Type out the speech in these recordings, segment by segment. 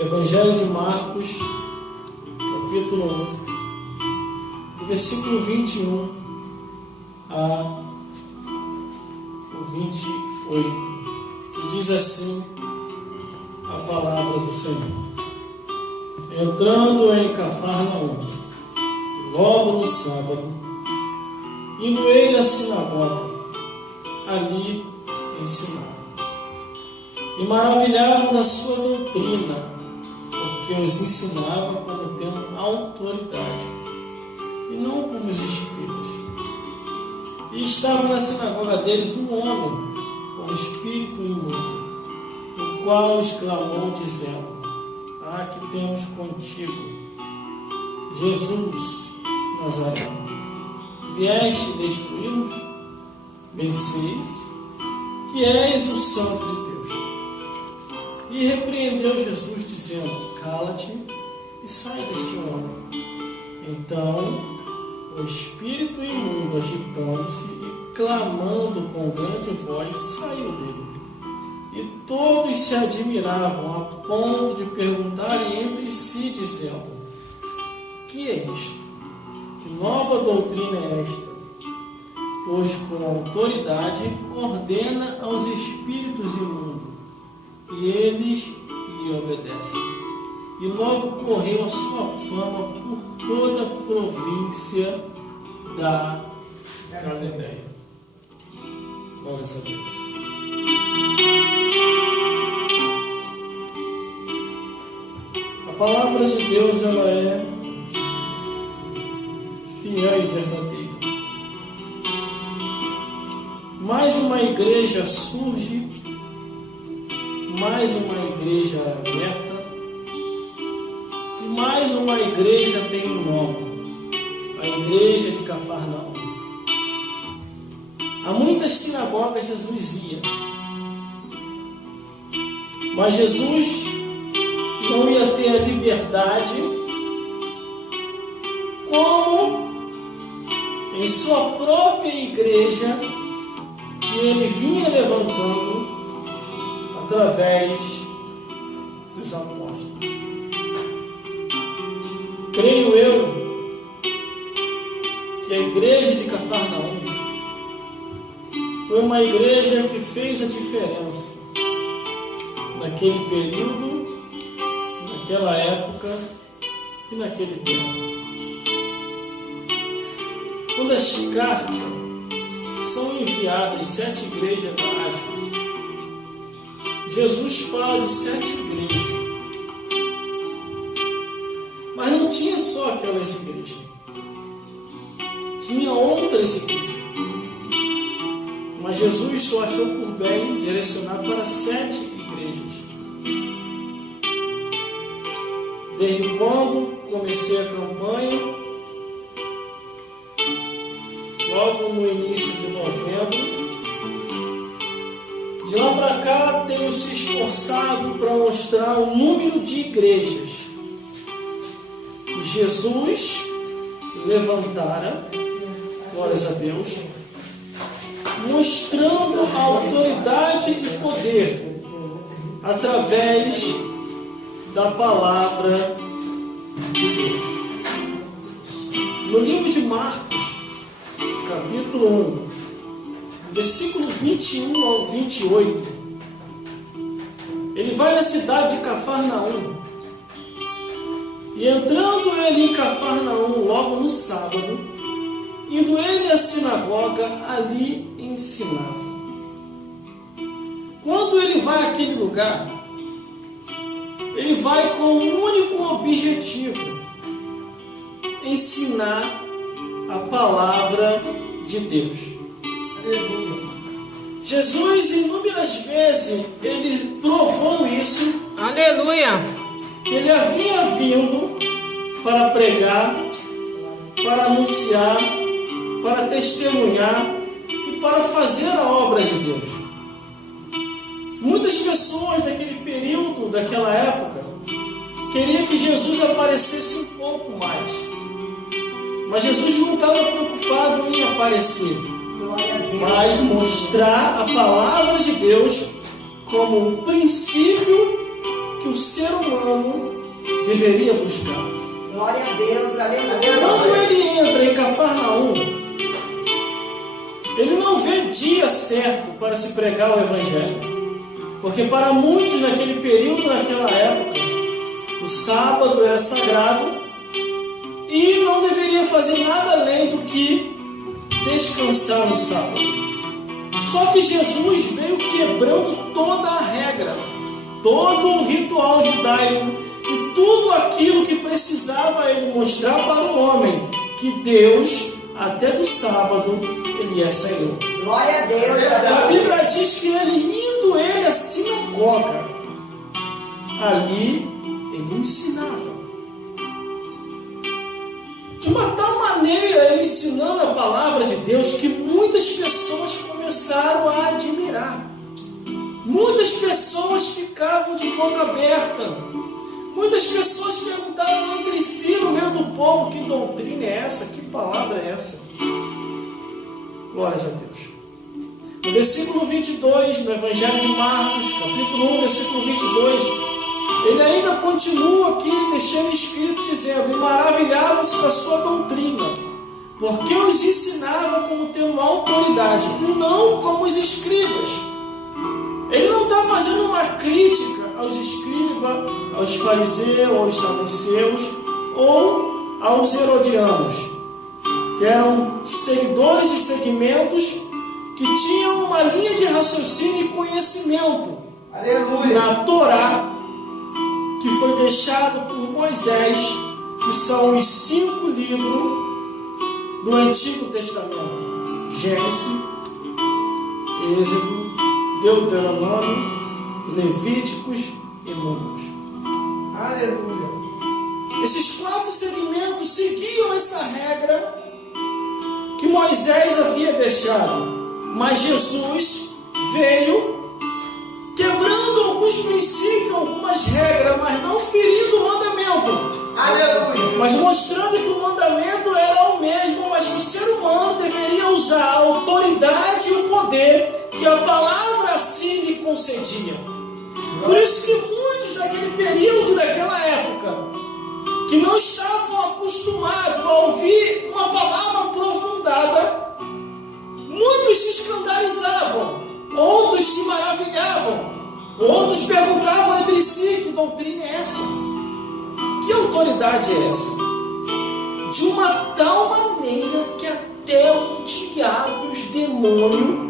Evangelho de Marcos, capítulo 1, versículo 21 a 28, que diz assim a palavra do Senhor. Entrando em Cafarnaum, logo no sábado, indo ele à sinagoga, ali ensinava. E maravilhavam da sua doutrina, porque os ensinava como tendo autoridade, e não como os escribas. E estava na sinagoga deles um homem com espírito imundo, o qual exclamou, dizendo: Ah, que temos contigo, Jesus Nazareno, vieste destruir-nos? Bem sei que és o Santo de Deus. E repreendeu Jesus, dizendo: Cala-te e sai deste homem. Então o espírito imundo, agitando-se e clamando com grande voz, saiu dele. E todos se admiravam, a ponto de perguntarem entre si, dizendo: Que é isto? Que nova doutrina é esta? Pois com autoridade ordena aos espíritos imundos, e eles lhe obedecem. E logo correu a sua fama por toda a província da Galileia. Glória a Deus. A palavra de Deus, ela é fiel e verdadeira. Mais uma igreja surge, mais uma igreja é aberta, e mais uma igreja tem um nome: a igreja de Cafarnaum. A muitas sinagogas Jesus ia, mas Jesus não ia ter a liberdade como em sua própria igreja que ele vinha levantando através dos apóstolos. Creio eu que a igreja de Cafarnaum foi uma igreja que fez a diferença naquele período, naquela época e naquele tempo. Quando as cartas são enviadas às 7 igrejas da Ásia, Jesus fala de 7 igrejas. Mas não tinha só aquelas igrejas. Tinha outras igrejas. Mas Jesus só achou por bem direcionar para 7 igrejas. Desde quando comecei a campanha, logo no início de novembro, de lá para cá tenho se esforçado para mostrar o número de igrejas que Jesus levantara, glórias a Deus, mostrando a autoridade e poder através da palavra de Deus. No livro de Marcos, capítulo 1, versículo 21 ao 28, ele vai na cidade de Cafarnaum, e entrando ele em Cafarnaum logo no sábado, indo ele à sinagoga, ali ensinava. Quando ele vai àquele lugar, ele vai com um único objetivo: ensinar a palavra de Deus. Jesus, inúmeras vezes, ele provou isso. Aleluia! Ele havia vindo para pregar, para anunciar, para testemunhar e para fazer a obra de Deus. Muitas pessoas daquele período, daquela época, queriam que Jesus aparecesse um pouco mais. Mas Jesus não estava preocupado em aparecer, mas mostrar a palavra de Deus como o princípio que o ser humano deveria buscar. Glória a Deus, aleluia. Quando ele entra em Cafarnaum, ele não vê dia certo para se pregar o Evangelho. Porque para muitos naquele período, naquela época, o sábado era sagrado e não deveria fazer nada além do que descansar no sábado. Só que Jesus veio quebrando toda a regra, todo o ritual judaico e tudo aquilo que precisava ele mostrar para o homem, que Deus, até do sábado, ele é Senhor. Glória a Deus. A Bíblia diz que indo ele à sinagoga, ali ele ensinava. De uma tal maneira, ele ensinando a palavra de Deus, que muitas pessoas começaram a admirar. Muitas pessoas ficavam de boca aberta. Muitas pessoas perguntavam entre si, no meio do povo, que doutrina é essa? Que palavra é essa? Glórias a Deus. No versículo 22, no Evangelho de Marcos, capítulo 1, versículo 22, ele ainda continua aqui, deixando escrito, dizendo: e maravilhavam-se da sua doutrina, porque os ensinava como tendo autoridade, e não como os escribas. Ele não está fazendo uma crítica aos escribas, aos fariseus, aos saduceus, ou aos herodianos, que eram seguidores e segmentos que tinham uma linha de raciocínio e conhecimento, aleluia, na Torá, que foi deixado por Moisés, que são os 5 livros do Antigo Testamento: Gênesis, Êxodo, Deuteronômio, Levíticos e Números. Aleluia. Esses 4 segmentos seguiam essa regra que Moisés havia deixado. Mas Jesus veio quebrando alguns princípios, algumas regras, mas não ferindo o mandamento. Aleluia. Mas mostrando que o mandamento era o mesmo, mas que o ser humano deveria usar a autoridade e o poder que a palavra assim lhe concedia. Por isso que muitos daquele período, daquela época, que não estavam acostumados a ouvir uma palavra aprofundada, muitos se escandalizavam, outros se maravilhavam, outros perguntavam entre si: que doutrina é essa? Que autoridade é essa? De uma tal maneira que até o diabo e os demônios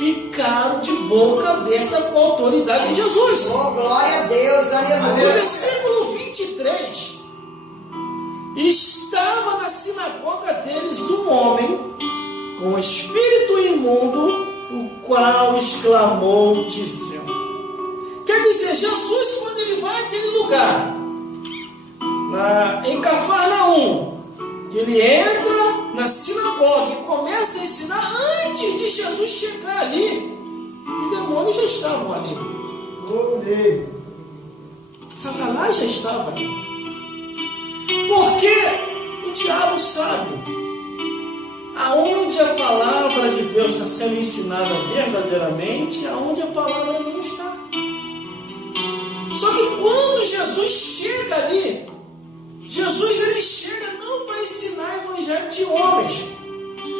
ficaram de boca aberta com a autoridade de Jesus. Oh, glória a Deus, aleluia. No versículo 23, estava na sinagoga deles um homem com espírito imundo, o qual exclamou, dizendo... Quer dizer, Jesus, quando ele vai àquele lugar, em Cafarnaum, que ele entra na sinagoga e começa a ensinar, antes de Jesus chegar ali, os demônios já estavam ali. Satanás já estava ali. Porque o diabo sabe aonde a palavra de Deus está sendo ensinada verdadeiramente, aonde a palavra não está. Só que quando Jesus chega ali, ele chega não para ensinar o evangelho de homens,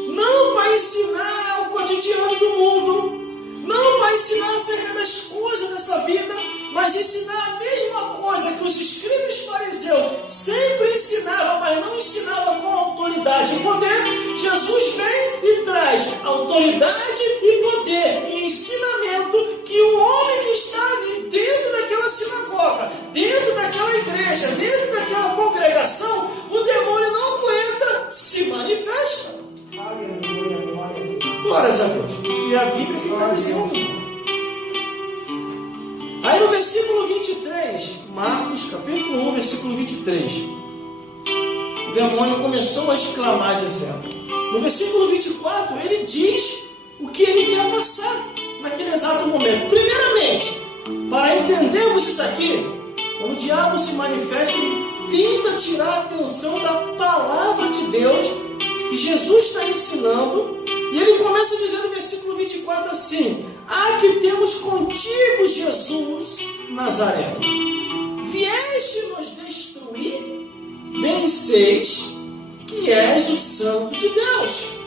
não para ensinar o cotidiano do mundo, não para ensinar acerca das coisas dessa vida, mas ensinar a mesma coisa que os escribas e fariseus sempre ensinavam, mas não ensinavam com autoridade e poder. Jesus vem e traz autoridade e poder e ensinamento que o homem que está ali dentro daquela sinagoga, dentro daquela igreja, dentro daquela congregação, o demônio não aguenta, se manifesta. Glórias a Deus. E a Bíblia que está dizendo. Aí no versículo 23, Marcos capítulo 1, versículo 23, o demônio começou a exclamar dizendo, no versículo 24, ele diz o que ele quer passar naquele exato momento. Primeiramente, para entendermos isso aqui, quando o diabo se manifesta, ele tenta tirar a atenção da palavra de Deus que Jesus está ensinando, e ele começa a dizer no versículo 24 assim: Ah, que temos contigo, Jesus Nazareno. Vieste nos destruir? Bem seis que és o Santo de Deus.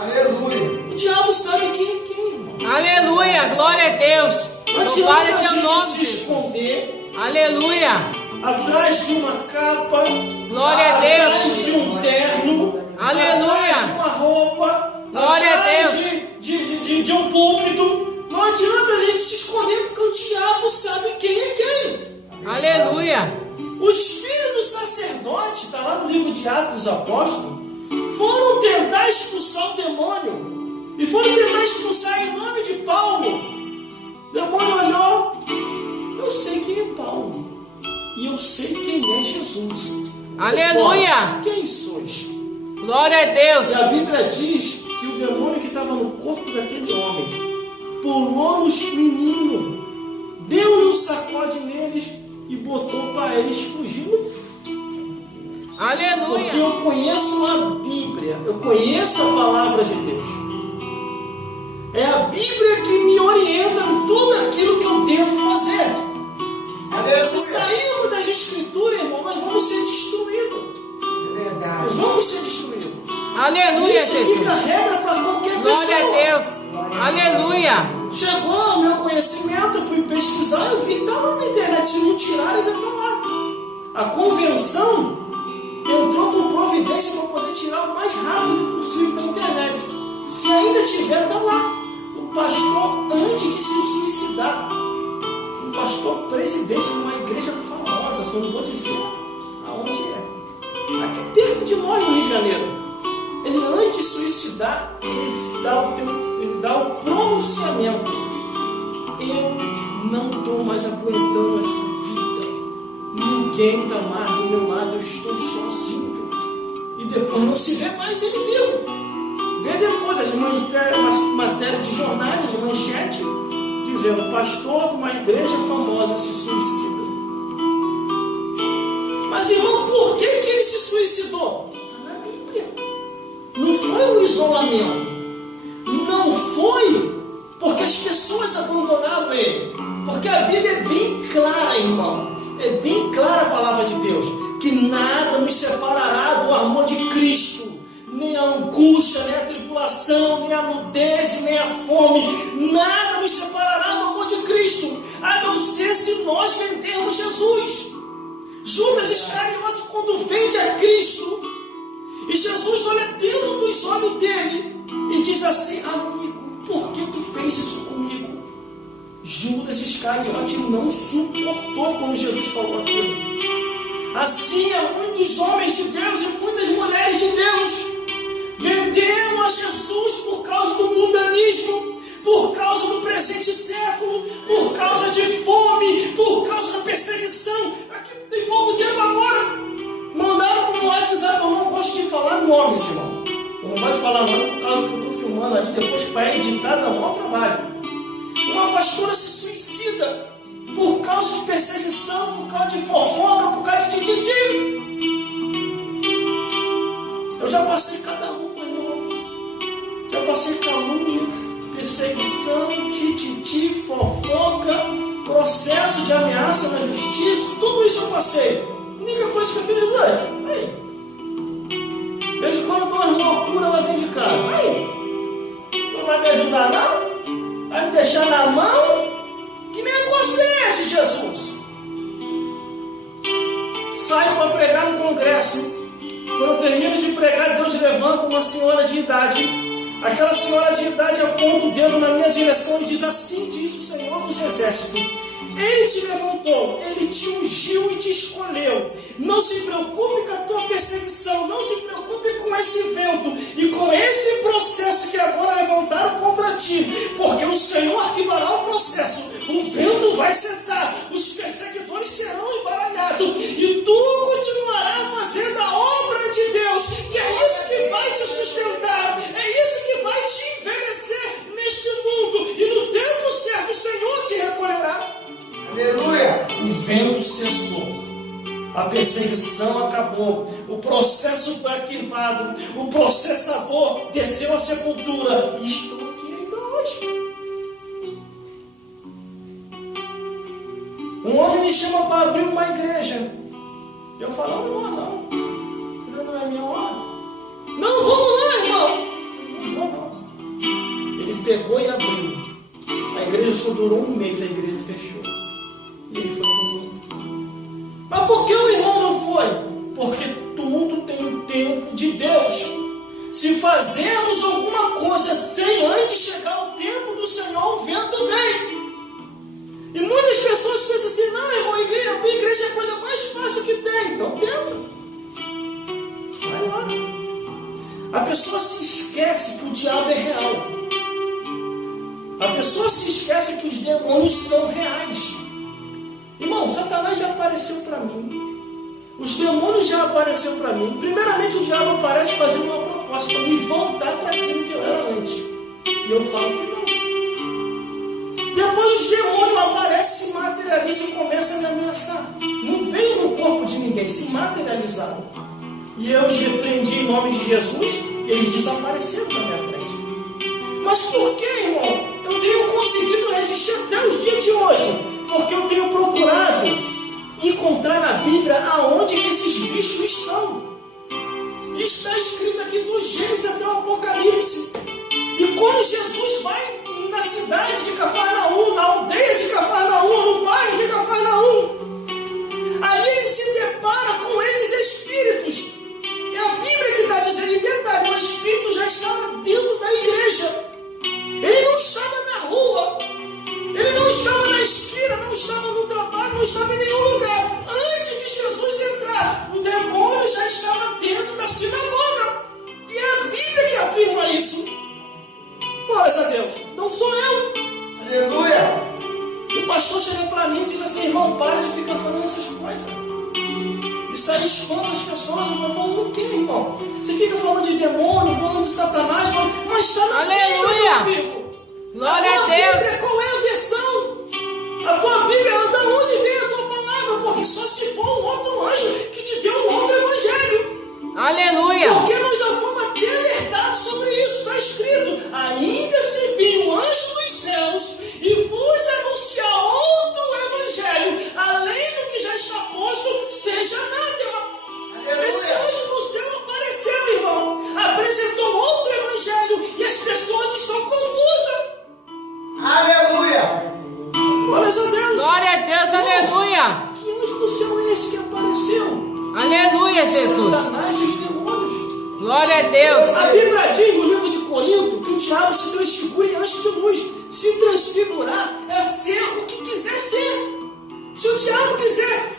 Aleluia. O diabo sabe quem é quem, irmão. Aleluia, glória a Deus. Não Louvado adianta é a teu gente nome, se Jesus. esconder Aleluia, atrás de uma capa, glória a Deus. atrás de um terno, Aleluia. atrás de uma roupa, Glória a atrás Deus. de um púlpito. Não adianta a gente se esconder, porque o diabo sabe quem é quem. Aleluia, Os filhos do sacerdote, está lá no livro de Atos dos Apóstolos, foram tentar expulsar o demônio. E foram tentar expulsar em nome de Paulo. O demônio olhou. Eu sei quem é Paulo. E eu sei quem é Jesus. Aleluia. Vós, quem sois? glória a Deus. E a Bíblia diz que o demônio que estava no corpo daquele homem pulou nos meninos, deu-lhe um sacode neles e botou para eles fugindo. Aleluia, Porque eu conheço a Bíblia, eu conheço a palavra de Deus. É a Bíblia que me orienta em tudo aquilo que eu devo fazer. Se sairmos das Escrituras, irmão, nós vamos ser destruídos. Verdade. Nós vamos ser destruídos. aleluia, Isso Jesus. fica regra para qualquer Glória a pessoa. Deus. Aleluia, Chegou ao meu conhecimento, eu fui pesquisar, eu vi que está lá na internet. Se não tirar, ainda está lá. A convenção entrou com providência para poder tirar o mais rápido possível da internet. Se ainda tiver, está lá. O pastor, antes de se suicidar, um pastor presidente de uma igreja famosa, só não vou dizer aonde é. Aqui perto de nós, no Rio de Janeiro. Ele, antes de suicidar, ele dá o pronunciamento. Eu não estou mais aguentando essa vida. Ninguém está mais do meu lado, eu estou sozinho. E depois não se vê mais ele vivo. Vê depois as matérias de jornais, as manchetes, dizendo: pastor de uma igreja famosa se suicida. Mas, irmão, por que ele se suicidou? Está na Bíblia. Não foi o isolamento. Não foi porque as pessoas abandonaram ele. Porque a Bíblia é bem clara, irmão. É bem clara a palavra de Deus. Que nada nos separará do amor de Cristo. Nem a angústia, nem a tribulação, nem a nudez, nem a fome. Nada nos separará do amor de Cristo. A não ser se nós vendermos Jesus. Judas Iscariote, quando vende a Cristo, e Jesus olha dentro dos olhos dele e diz assim: amigo, por que tu fez isso comigo? Judas Iscariote não suportou quando Jesus falou aquilo. Assim há muitos homens de Deus e muitas mulheres de Deus vendendo a Jesus por causa do mundanismo, por causa do presente século, por causa de fome, por causa da perseguição. Aqui tem pouco tempo agora, mandaram no WhatsApp. Eu não gosto de falar nomes, irmão. Eu não gosto de falar nome por causa que eu estou filmando ali, depois para editar dá maior trabalho. Uma pastora se suicida por causa de perseguição, por causa de fofoca, por causa de tititi. Eu já passei cada uma, irmão. Já passei calúnia, perseguição, tititi, fofoca, processo de ameaça na justiça. Tudo isso eu passei. A única coisa que eu fiz hoje, aí. De vez em quando eu dou umas loucuras lá dentro de casa. Aí. Não vai me ajudar, não? Vai me deixar na mão? Que negócio é esse, Jesus? Saio para pregar no congresso. Quando eu termino de pregar, Deus levanta uma senhora de idade. Aquela senhora de idade aponta o dedo na minha direção e diz: assim diz o Senhor dos Exércitos. Ele te levantou, Ele te ungiu e te escolheu. Não se preocupe com a tua perseguição, não se preocupe com esse vento e com esse processo que agora levantaram contra ti, porque o Senhor arquivará o processo, o vento vai cessar, os perseguidores serão embaralhados e tu continuarás fazendo a obra de Deus, que é isso que vai te sustentar, é isso que vai te envelhecer neste mundo, e no tempo certo o Senhor te recolherá. Aleluia. O vento cessou, a perseguição acabou, o processo foi arquivado, o processador desceu à sepultura e estou aqui ainda hoje. me chama para abrir uma igreja. Eu falo, não vou não. Não é minha hora. Não, vamos lá, irmão. Não vou não. Ele pegou e abriu. A igreja só durou um mês, a igreja fechou. E ele foi para o mundo. Mas por que o irmão não foi? Porque tudo tem um tempo de Deus. Se fazemos alguma coisa sem antes chegar o tempo do Senhor, o vento vem. E muitas pessoas pensam assim, não, irmão, a igreja é a coisa mais fácil que tem. Então tenta. Vai lá. A pessoa se esquece que o diabo é real. A pessoa se esquece que os demônios são reais. Irmão, Satanás já apareceu para mim. Os demônios já apareceram para mim. Primeiramente o diabo aparece fazendo uma proposta para me voltar para aquilo que eu era antes. E eu falo que não. Depois os demônios aparecem, se materializam e começam a me ameaçar. Não veio no corpo de ninguém, se materializaram. E eu os repreendi em nome de Jesus e eles desapareceram da minha frente. Mas por que, irmão? Eu tenho conseguido resistir até os dias de hoje. Porque eu tenho procurado encontrar na Bíblia aonde que esses bichos estão. E está escrito aqui do Gênesis até o Apocalipse. E quando Jesus vai na cidade de Cafarnaum, na aldeia de Cafarnaum, no bairro de Cafarnaum, ali ele se depara com esses espíritos. É a Bíblia que está dizendo, em detalhe, o espírito já estava dentro da igreja. Ele não estava na rua, ele não estava na esquina, não estava no trabalho, não estava em nenhum lugar. Antes de Jesus entrar, o demônio já estava dentro da sinagoga. E é a Bíblia que afirma isso. Glórias a Deus, não sou eu. Aleluia. O pastor chega para mim e diz assim, irmão, para de ficar falando essas coisas. Isso aí espanta as pessoas. Eu falo, falando o quê, irmão? Você fica falando de demônio, falando de Satanás, mas está na Bíblia, meu amigo. Glória a Deus. Bíblia, qual é a versão? A tua Bíblia, da onde vem a tua palavra? Porque só se for um outro anjo que te deu um outro evangelho. Aleluia. Porque nós já fomos até alertados sobre isso. Está escrito, ainda se vir um anjo dos céus e vos anunciar outro evangelho, além do que já está posto, seja anátema. Esse anjo do céu apareceu, irmão. Apresentou outro evangelho e as pessoas estão confusas. Aleluia. Glórias a Deus. Glória a Deus, aleluia. Que anjo do céu é esse que apareceu? Aleluia, Jesus. Satanás e os demônios. Glória a Deus. A Bíblia diz no livro de Corinto que o diabo se transfigura em anjo de luz. Se transfigurar é ser o que quiser ser. Se o diabo quiser